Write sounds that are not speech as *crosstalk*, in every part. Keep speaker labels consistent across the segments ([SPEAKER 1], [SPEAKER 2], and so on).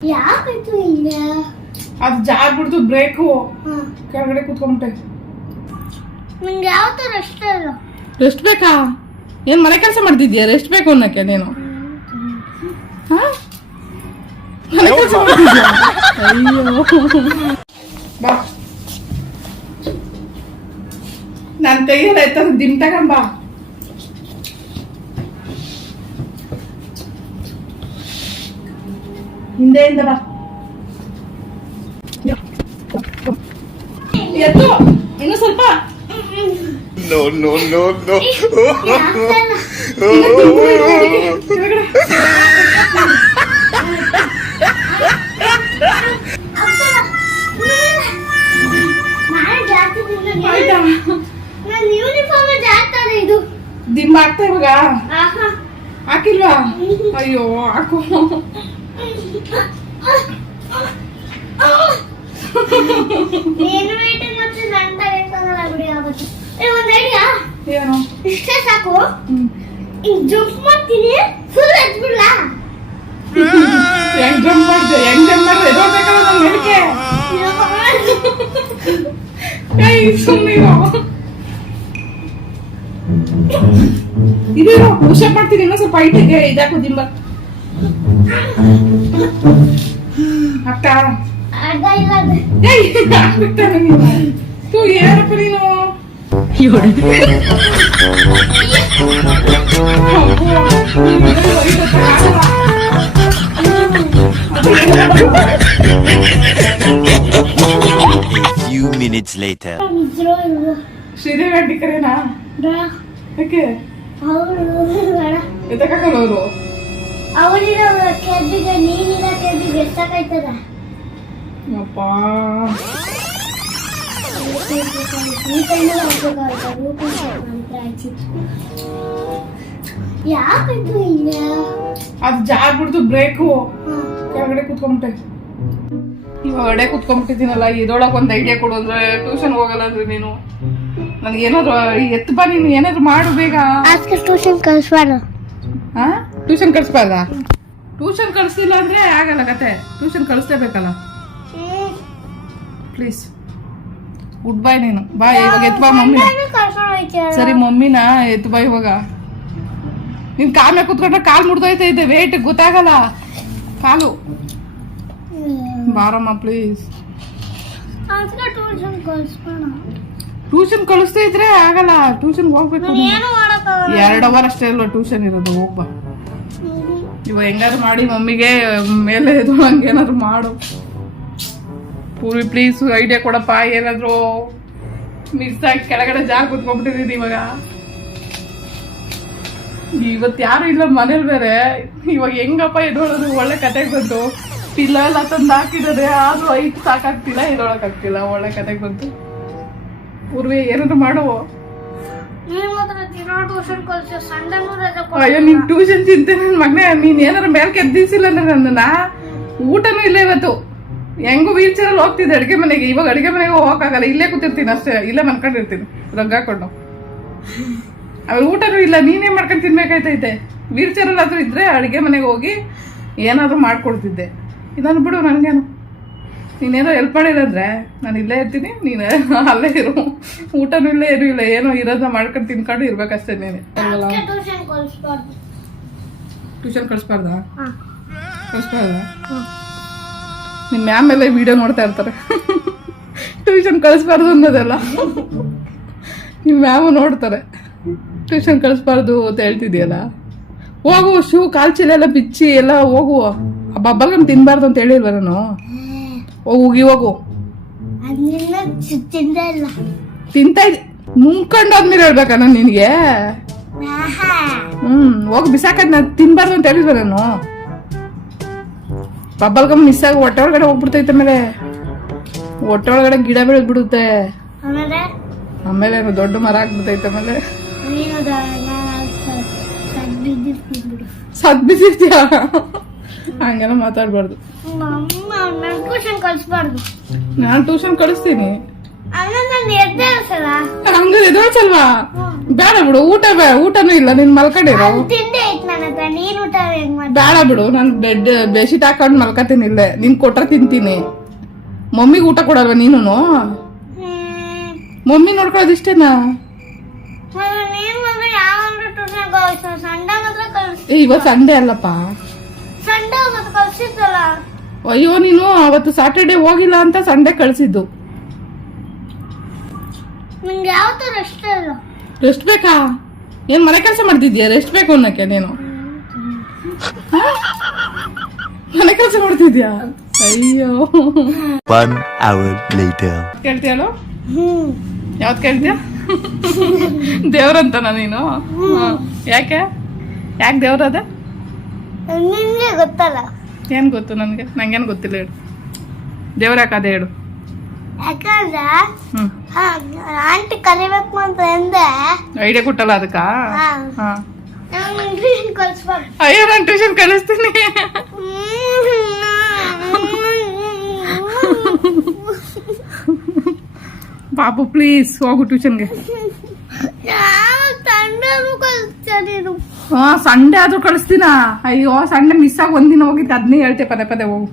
[SPEAKER 1] ಯಾಕಾಯ್ತು ಇಲ್ಲ
[SPEAKER 2] ಅದು ಜಾರ್ ಬಿಡ್ತು ಬ್ರೇಕು
[SPEAKER 1] ಹ್ಮ್.
[SPEAKER 2] ಕೆಳಗಡೆ ಕೂತ್ಕೊಂಬಿಟ್ಟೆ.
[SPEAKER 1] ನಂಗೆ ಯಾವ ಥರ ಇಷ್ಟ ಇಲ್ಲ?
[SPEAKER 2] ರೆಸ್ಟ್ ಬೇಕಾ? ಏನು ಮನೆ ಕೆಲಸ ಮಾಡ್ತಿದ್ಯಾ? ರೆಸ್ಟ್ ಬೇಕು ಅನ್ನಕ್ಕೆ ನೀನು. ಹಾ? ಮನೆ ಕೆಲಸ ಮಾಡ್ತಿದ್ಯಾ? *laughs* ಅಯ್ಯೋ. ಬಾ. ನಾನು ಕೈಯಲ್ಲಿ ಆಯ್ತು ದಿಮ್ ತಗೊಂಡ್ ಬಾ. ಹಿಂದೆಯಿಂದ ಬಾ. ಎತ್ತು ಇನ್ನು ಸ್ವಲ್ಪ.
[SPEAKER 3] No no no, no.
[SPEAKER 2] ಕೆಳಗಡೆ
[SPEAKER 1] ನಾನು ಜಾಸ್ತಿ ತಿನ್ನಲ್ಲ.
[SPEAKER 2] ಆಯ್ತಾ?
[SPEAKER 1] ನನ್ನ ಯೂನಿಫಾರ್ಮ್ ಜಾಸ್ತಿ ಇದು
[SPEAKER 2] ದಿಂಬ ಆಗ್ತಾ ಇವಾಗ? ಹಾಕಿಲ್ವಾ? ಅಯ್ಯೋ ಹಾಕು.
[SPEAKER 1] ಇಷ್ಟೇ ಸಾಕು. ಹಿಂಗ್ ಜಂಪ್ ಮಾಡ್ತೀನಿ ಫುಲ್ ಹಚ್ಬಿಡ್ಲ
[SPEAKER 2] ಮಾಡ್ದೆ ಏಯ್ ಸುಮ್ಮನೆ ಮಾಡ್ತೀನಿ ಸ್ವಲ್ಪ ಹೈಟಿಗೆ ಇದಾಕು ದಿಂಬ ಅಕ್ಕ
[SPEAKER 1] ಅಡ್ಡ ಇಲ್ಲ ಅದು.
[SPEAKER 2] ಏಯ್ ಹಾಕ್ಬಿಡ್ತಾನೆ ನೀನು ತೂ ಏನಪ್ಪ ನೀನು
[SPEAKER 3] Few minutes later.
[SPEAKER 1] ನಿಜ್ರೋ ಇಲ್ವೋ?
[SPEAKER 2] ಶ್ರೀದೇವಿ ಆಂಟಿ ಕರೆನಾ
[SPEAKER 1] ಬೇಡ.
[SPEAKER 2] ಯಾಕೆ
[SPEAKER 1] ಅವ್ರು ಬೇಡ.
[SPEAKER 2] ಎತ್ತಕ್ಕಾಗಲ್ಲ ಅವರು
[SPEAKER 1] ಅವರಿರೋ
[SPEAKER 2] ಅಪ್ಪ
[SPEAKER 1] ಇಲ್ಲ
[SPEAKER 2] ಅದು ಜಾರ್ ಬಿಡ್ತು ಬ್ರೇಕು. ಕೆಳಗಡೆ ಕೂತ್ಕೊಂಬಿಟ್ಟೆ. ಇವಾಗ ಅಡೆ ಕೂತ್ಕೊಂಡ್ಬಿಟ್ಟಿದ್ದೀನಲ್ಲ ಇದೊಳಗೆ ಒಂದು ಐಡಿಯಾ ಕೊಡು ಅಂದ್ರೆ ಟ್ಯೂಷನ್ ಹೋಗಲ್ಲ ಅಂದ್ರೆ ನೀನು. ನನಗೆ ಏನಾದ್ರು ಎತ್ತು ಬಾ ನೀನು ಏನಾದ್ರು ಮಾಡು ಬೇಗ.
[SPEAKER 1] ಟ್ಯೂಷನ್ ಕಳಿಸ್ಬಾರ್ದು
[SPEAKER 2] ಹಾ ಟ್ಯೂಷನ್ ಕಳಿಸ್ಬಾರ್ದ? ಟ್ಯೂಷನ್ ಕಳಿಸ್ತಿಲ್ಲ ಅಂದ್ರೆ ಆಗಲ್ಲ ಕತೆ. ಟ್ಯೂಷನ್ ಕಳಿಸ್ಲೇಬೇಕಲ್ಲ. ಪ್ಲೀಸ್ ಗುಡ್ ಬಾಯ್ ನೀನು. ಬಾ ಇವಾಗ ಎತ್ತು ಬಾ ಮಮ್ಮಿ. ಸರಿ ಮಮ್ಮಿನ ಎತ್ತು ಬಾ ಇವಾಗ. ನಿನ್ ಕಾಲ್ ಮೇಲೆ ಕುತ್ಕೊಂಡ್ರೆ ಕಾಲ್ ಇದ್ದೆ ವೇಟ್ ಗೊತ್ತಾಗಲ್ಲ. ಕಾಲು. ಬಾರಮ್ಮ ಪ್ಲೀಸ್
[SPEAKER 1] ಟ್ಯೂಷನ್ ಕಳಿಸ್ಬೇಡ.
[SPEAKER 2] ಟ್ಯೂಷನ್ ಕಳಿಸ್ತಾ ಇದ್ರೆ ಆಗಲ್ಲ. ಟ್ಯೂಷನ್ ಹೋಗ್ಬೇಕು.
[SPEAKER 1] ನಾನು ಏನು ಮಾಡಕ್ಕಾಗಲ್ಲ.
[SPEAKER 2] ಎರಡು ಅವರ್ ಅಷ್ಟೇ ಅಲ್ವಾ ಟ್ಯೂಷನ್ ಇರೋದು. ಹೋಗ್ಬಾ. ಇವಾಗ ಹೆಂಗಾದ್ರು ಮಾಡಿ ಮಮ್ಮಿಗೆ, ಮೇಲೆ ಇದು ಏನಾದ್ರು ಮಾಡು. ಪೂರ್ವಿ ಪ್ಲೀಸ್ ಐಡಿಯಾ ಕೊಡಪ್ಪ, ಏನಾದ್ರು ಮಿಸ್ ಆಗಿ ಕೆಳಗಡೆ ಜಾಗ ಕುತ್ಕೊಂಡ್ಬಿಟ್ಟಿದ್ದೀನಿ ಇವಾಗ. ಇವತ್ತು ಯಾರು ಇಲ್ಲ ಮನೇಲಿ ಬೇರೆ. ಇವಾಗ ಹೆಂಗಪ್ಪ ಎದ್ದೊಳೋದು ಒಳ್ಳೆ ಕತೆಗೆ ಬಂತು. ಪಿಲ್ಲ ಎಲ್ಲ ತಂದು ಹಾಕಿದ್ದಾರೆ ಆದ್ರೂ ಐದು ಸಾಕಾಗ್ತಿಲ್ಲ ಆಗ್ತಿಲ್ಲ ಒಳ್ಳೆ ಕತೆಗೆ ಬಂತು. ಪೂರ್ವಿ, ಏನಾದ್ರು ಮಾಡು.
[SPEAKER 1] ನೀನ್ ಟ್ಯೂಷನ್
[SPEAKER 2] ಅಯ್ಯೋ, ನಿನ್ ಟ್ಯೂಷನ್ ಚಿಂತೆ ಮಗನೇ, ನೀನ್ ಏನಾರ ಮೇಲೆ ಕೆದ್ದಿಸಿಲ್ಲ ನನ್ನನ್ನ? ಊಟನೂ ಇಲ್ಲ ಇವತ್ತು. ಹೆಂಗು ವೀಲ್ ಚೇರಲ್ಲಿ ಹೋಗ್ತಿದ್ದೆ ಅಡಿಗೆ ಮನೆಗೆ. ಇವಾಗ ಅಡಿಗೆ ಮನೆಗೆ ಹೋಗಕ್ಕಾಗಲ್ಲ. ಇಲ್ಲೇ ಕೂತಿರ್ತೀನಿ ಅಷ್ಟೇ. ಇಲ್ಲೇ ಮನ್ಕೊಂಡಿರ್ತೀನಿ ರಂಗ ಹಾಕೊಂಡು. ಆಮೇಲೆ ಊಟನೂ ಇಲ್ಲ. ನೀನೇ ಮಾಡ್ಕೊಂಡು ತಿನ್ಬೇಕಾಯ್ತೈತೆ? ವೀಲ್ ಚೇರಲ್ಲಿ ಆದ್ರೂ ಇದ್ರೆ ಅಡಿಗೆ ಮನೆಗೆ ಹೋಗಿ ಏನಾದ್ರೂ ಮಾಡ್ಕೊಡ್ತಿದ್ದೆ. ಇದನ್ನು ಬಿಡು, ನನಗೇನು. ನೀನೇನೋ ಹೆಲ್ಪ್ ಮಾಡಿರಂದ್ರೆ ನಾನು ಇಲ್ಲೇ ಇರ್ತೀನಿ ನೀನು ಅಲ್ಲೇ ಇರು. ಊಟನೂ ಇಲ್ಲೇ ಇರು ಇಲ್ಲ ಏನೋ ಇರೋದನ್ನ ಮಾಡ್ಕೊಂಡು ತಿನ್ಕೊಂಡು ಇರ್ಬೇಕಷ್ಟೇ ನೀನು.
[SPEAKER 1] ಟ್ಯೂಷನ್ ಕಳಿಸ್ಬಾರ್ದು.
[SPEAKER 2] ಕಳಿಸ್ಬಾರ್ದಾ? ನಿಮ್ಮ ಮ್ಯಾಮ್ ಎಲ್ಲ ವಿಡಿಯೋ ನೋಡ್ತಾ ಇರ್ತಾರೆ. ಟ್ಯೂಷನ್ ಕಳಿಸ್ಬಾರ್ದು ಅನ್ನೋದೆಲ್ಲ. ನಿಮ್ಮ ಮ್ಯಾಮು ನೋಡ್ತಾರೆ. ಟ್ಯೂಷನ್ ಕಳಿಸ್ಬಾರ್ದು ಅಂತ ಹೇಳ್ತಿದ್ಯಲ್ಲ? ಹೋಗು ಶೂ ಕಾಲು ಚೀಲ ಎಲ್ಲ ಬಿಚ್ಚಿ ಎಲ್ಲ ಹೋಗು. ಬಬ್ಬಲ್ಗಮ್ ತಿನ್ಬಾರ್ದು ಅಂತ ಹೇಳಿಲ್ವ ನಾನು? ಹೋಗು ಹೋಗಿ. ಹೋಗು
[SPEAKER 1] ಅದನ್ನ ತಿಂದ ಇಲ್ಲ.
[SPEAKER 2] ತಿಂತಾ ಇದ್ ಮುಂಕೊಂಡು ಆದ್ಮೇಲೆ ಹೇಳ್ಬೇಕಾ ನಾನು ನಿನಗೆ?
[SPEAKER 1] ಆಹಾ.
[SPEAKER 2] ಹ್ಮ್ ಹೋಗಿ ಬಿಸಾಕದ್ ನಾನು ತಿನ್ಬಾರ್ದು ಅಂತ ಹೇಳಿದ್ವಿ ನಾನು. ಬಬ್ಬಲ್ ಗಮ್ ಮಿಸ್ ಆಗಿ ಹೊಟ್ಟೆ ಒಳಗಡೆ ಹೋಗ್ಬಿಡ್ತೈತೆ ಮೇಲೆ ಹೊಟ್ಟೆ ಒಳಗಡೆ ಗಿಡ ಬೆಳೆದ್ಬಿಡುತ್ತೆ.
[SPEAKER 1] ಆಮೇಲೆ?
[SPEAKER 2] ಆಮೇಲೆ ಏನು ದೊಡ್ಡ ಮರ ಆಗ್ಬಿಡ್ತೈತೆ ಆಮೇಲೆ.
[SPEAKER 1] ನೀನು ಬಿದ್ದಿರ್ತೀನಿ
[SPEAKER 2] ಸದ್ ಬಿಸಿರ್ತೀಯ ಹಂಗೆಲ್ಲ ಮಾತಾಡ್ಬಾರ್ದು.
[SPEAKER 1] ಟ್ಯೂಷನ್ ಕಳಿಸ್ಬಾರ್ದು.
[SPEAKER 2] ನಾನು ಟ್ಯೂಷನ್ ಕಳಿಸ್ತೀನಿ. ಹಂಗ ಎದೋಳ್ಸಲ್ವಾ ಬೇಡ ಬಿಡು ಊಟ ಬೇ ಊಟನೂ ಇಲ್ಲ ನಿನ್ ಮಲ್ಕೊಂಡಿರೋ. ಬೇಡ ಬಿಡು ನಾನು ಬೆಡ್ ಬೆಡ್ಶೀಟ್ ಹಾಕೊಂಡು ಮಲ್ಕತೀನಿ ಇಲ್ಲೇ. ನೀನ್ ಕೊಟ್ರೆ ತಿಂತೀನಿ. ಮಮ್ಮಿಗೆ ಊಟ ಕೊಡಲ್ವ ನೀನು ಮಮ್ಮಿ
[SPEAKER 1] ನೋಡ್ಕೊಳ್ಳೋದು
[SPEAKER 2] ಇಷ್ಟೇನಾ? ಇವತ್ತು ಸಂಡೇ ಅಲ್ಲಪ್ಪ.
[SPEAKER 1] ಕಳ್ಸಿದ್ದಲ್ಲ?
[SPEAKER 2] ಅಯ್ಯೋ ನೀನು ಅವತ್ತು ಸಾಟರ್ಡೆ ಹೋಗಿಲ್ಲ ಅಂತ ಸಂಡೆ ಕಳಿಸಿದ್ದು.
[SPEAKER 1] ನಿಂಗೆ ಯಾವ ರೆಸ್ಟ್ ಇಷ್ಟ ಇಲ್ಲ?
[SPEAKER 2] ರೆಸ್ಟ್ ಬೇಕಾ? ಏನ್ ಮನೆ ಕೆಲಸ ಮಾಡ್ತಿದ್ಯಾ? ರೆಸ್ಟ್ ಬೇಕು ಅನ್ನಕ್ಕೆ ನೀನು. ಮನೆ ಕೆಲಸ ಮಾಡ್ತಿದ್ಯಾ? ಅಯ್ಯೋ.
[SPEAKER 3] One hour later.
[SPEAKER 2] ಕೇಳ್ತೀಯಲ್ಲ? ಯಾವ್ದು ಕೇಳ್ತೀಯ? ದೇವ್ರಂತನ ನೀನು? ಹ. ಯಾಕೆ? ಯಾಕೆ ದೇವ್ರದ
[SPEAKER 1] ನಿನ್ಗೆ ಗೊತ್ತಲ್ಲ.
[SPEAKER 2] ಏನ್ ಗೊತ್ತು ನನಗೆ? ನಂಗೇನು ಗೊತ್ತಿಲ್ಲ ಹೇಳು. ದೇವ್ರ ಯಾಕದೆ ಹೇಳು.
[SPEAKER 1] ಯಾಕಂದ್ರೆ ಆಂಟಿ ಕಲಿಬೇಕು ಅಂತ ಎಂದೆ
[SPEAKER 2] ಐಡಿಯಾ ಕೊಟ್ಟಲ್ಲ ಅದಕ್ಕ? ಅಯ್ಯೋ ನಾನು ಟ್ಯೂಷನ್ ಕಳಿಸ್ತೀನಿ ಬಾಬು ಪ್ಲೀಸ್ ಹೋಗು ಟ್ಯೂಷನ್ಗೆ
[SPEAKER 1] ತಂಡ
[SPEAKER 2] ಹಾ ಸಂಡೆ ಆದ್ರೂ ಕಳಿಸ್ತೀನ? ಅಯ್ಯೋ ಸಂಡೆ ಮಿಸ್ ಆಗಿ ಒಂದಿನ ಹೋಗಿತ್ತು ಅದನ್ನೇ ಹೇಳ್ತೆ ಪದೇ ಪದೇ ಹೋಗು.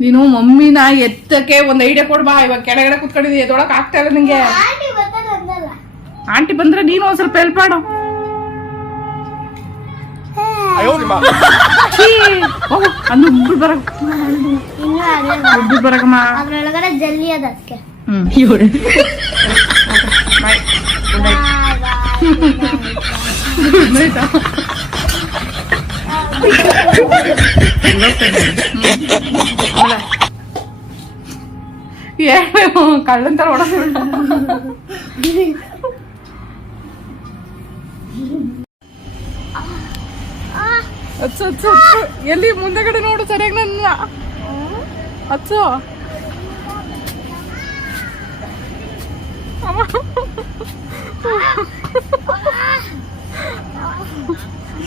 [SPEAKER 2] ನೀನು ಮಮ್ಮಿನ ಎತ್ತಕ್ಕೆ ಒಂದ್ ಐಡಿಯಾ ಕೊಡ್ಬಾ ಇವಾಗ ಕೆಳಗಡೆ ಕುತ್ಕೊಂಡಿದ್ದೀನಿ ಎದೊಳಕ್ ಆಗ್ತಾ ಇಲ್ಲ ನಿಂಗೆ.
[SPEAKER 1] ಆಂಟಿ
[SPEAKER 2] ಬಂದ್ರೆ ನೀನು ಒಂದ್ ಸ್ವಲ್ಪ ಹೆಲ್ಪ್ ಮಾಡು. ಬರಕ್ ಬರಕಮ್ಮ
[SPEAKER 1] ಅದ್ರೊಳಗಡೆ ಜಲ್ಲಿ ಅದಕ್ಕೆ.
[SPEAKER 2] ಹ್ಮ್ ಏನು ಕಳ್ಳನ್ ತರ ಹೊಡೆದು ಹಚ್ಚು ಹಚ್ಚು ಹಚ್ಚು ಎಲ್ಲಿ ಮುಂದೆಗಡೆ ನೋಡು ಸರಿಯಾಗಿ ನನ್ನ ಹಚ್ಚು ಅಮ್ಮ.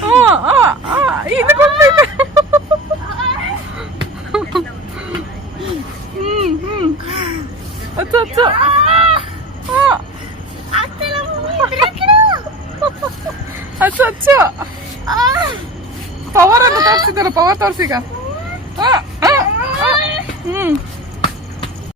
[SPEAKER 2] ಆ, ಆ, ಆ, ಇದು ಬಂದ್ಬಿಟ್ಟೆ. ಹ್ಮ್ ಹ್ಮ್ ಹಚ್ಚು ಹಚ್ಚು ಹಚ್ಚು ಪವರ್ ಅಂತ ತೋರಿಸಿದಾರೆ ಪವರ್ ತೋರಿಸಿಗ ಹ್ಮ್